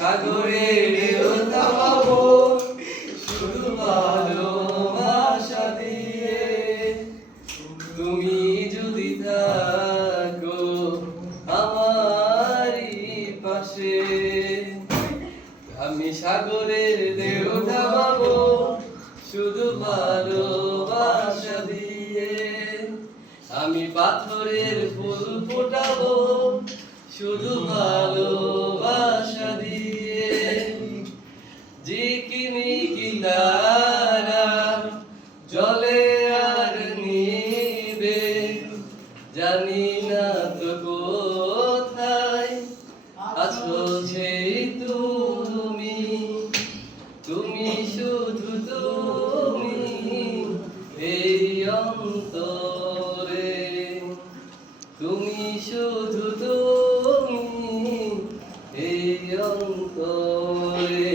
সাগরের ঢেউ থামাবো শুধু ভালোবাসা দিয়ে। তুমি যদি থাকো আমারই পাশে, আমি সাগরের ঢেউ থামাবো শুধু ভালোবাসা দিয়ে। আমি পাথরের ফুল ফোটাবো শুধু ভালোবাসা দিয়ে। ঝিকিমিকি তারা জলে আর নিবে, জানি না তো কোথায় আছো সেই তুমি। তুমি শুধু তুমি এই অন্তরে, তুমি শুধু তুমি এই অন্তরে।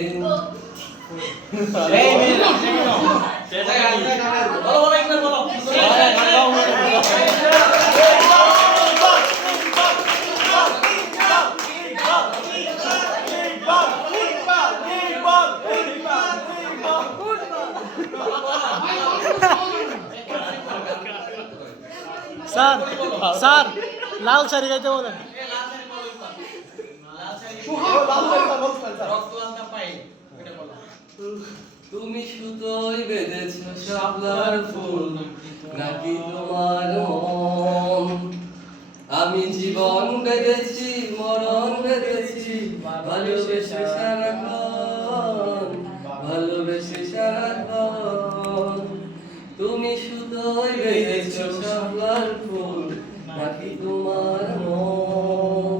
স্যার স্যার লাল শাড়ি গাইতে বলেন। তুমি সুতোয় বেঁধেছ শাপলার ফুল নাকি তোমার মন? আমি জীবন বেঁধেছি মরণ বেঁধেছি ভালোবেসে সারাক্ষণ, ভালোবেসে সারাক্ষণ। তুমি সুতোয় বেঁধেছ শাপলার ফুল নাকি তোমার মন?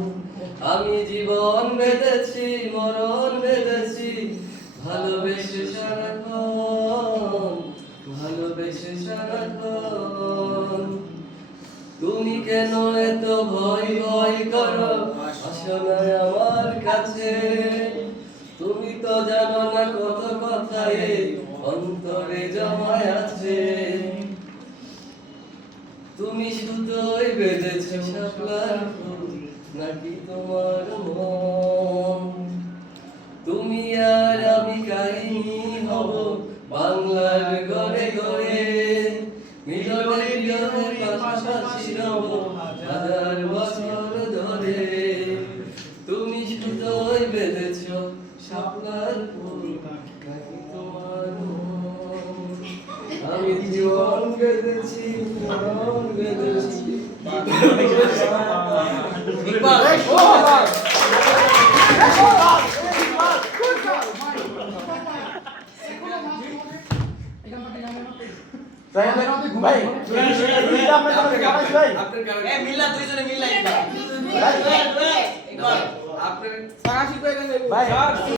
আমি জীবন বেঁধেছি মরণ বেঁধেছি ভালোবেসে সারাক্ষণ, ভালোবেসে সারাক্ষণ। তুমি কেন এত ভয় ভয় করো আসো না আমার কাছে? তুমি তো জানো না কত কথা এই অন্তরে জমায় আছে। তুমি শুধুই বেঁধেছ শাপলার ফুল নাকি তোমার মন? তুমি আর আমি কাহিনী হব বাংলার ঘরে ঘরে, মিলনে বিরহে পাশাপাশি রব হাজার বছর ধরে। তুমি সুতোয় বেঁধেছ শাপলার ফুল নাকি তোমার মন? আমি জীবন বেঁধেছি মরণ বেঁধেছি। ভাই আপনার